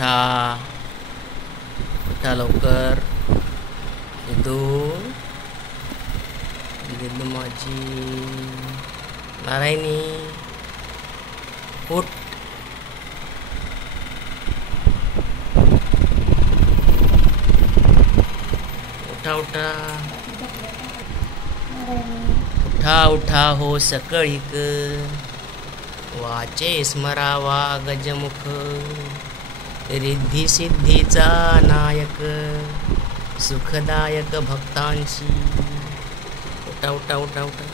उठा उठा लवकर. दिदू दिदू माझी नारायणी उठ. उठा उठा उठा उठा हो सकळीक. वाचे स्मरावा गजमुख. रिद्धी सिद्धीचा नायक सुखदायक भक्तांशी. उठा उठा उठा उठा.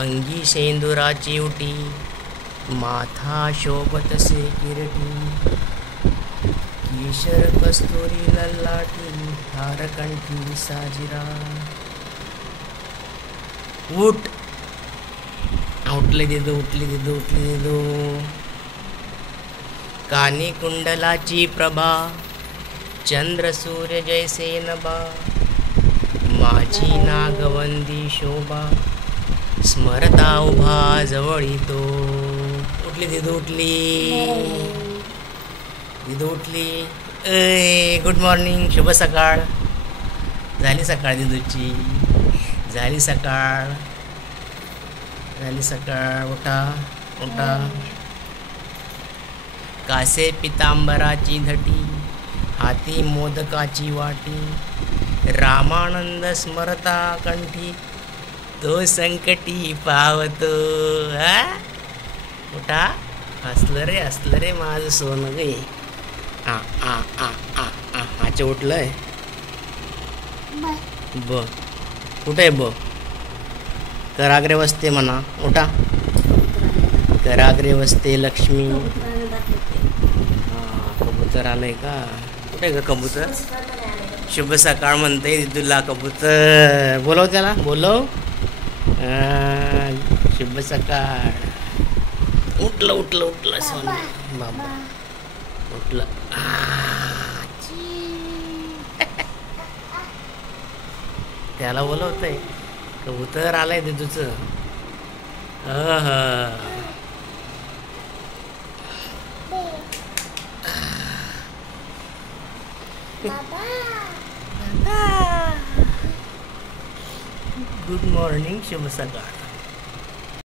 अंगी शेंदुराची उटी. माथा शोभतसे किरटी. केशर कस्तुरी ललाटी. हारकंठी साजिरा. उठ. उठले दिदू उठली दिदू उठली दिदू. कानी कुंडलाची प्रभा. चंद्र सूर्य जैसे नभा. माझी नागवंदी शोभा. स्मरता उभा जवळी तो. उठली दिदू उठली दिदू उठली. गुड मॉर्निंग शुभ सकाळ. झाली सकाळ दिदूची. झाली सकाळ झाली सकाळ. उठा उठा. कासे पितांबराची धटी. हाती मोदकाची वाटी. रामानंद स्मरता कंठी. तो संकटी पावतो. उठा. हसलं रे माझं सोनं गे. आचे उठलंय. ब कुठे आहे ब. कराग्रे वसते म्हणा. उठा. कराग्रे वसते लक्ष्मी. कबूतर आलंय का. कुठे का कबूतर. शुभ सकाळ म्हणते तुला कबूतर. बोलव त्याला बोलव. शुभ सकाळ. उठलं उठलं उठलं सोनं बाबा उठलं. त्याला बोलवतंय. कबूतर आलंय ते तुझं. गुड मॉर्निंग शुभ सकाळ.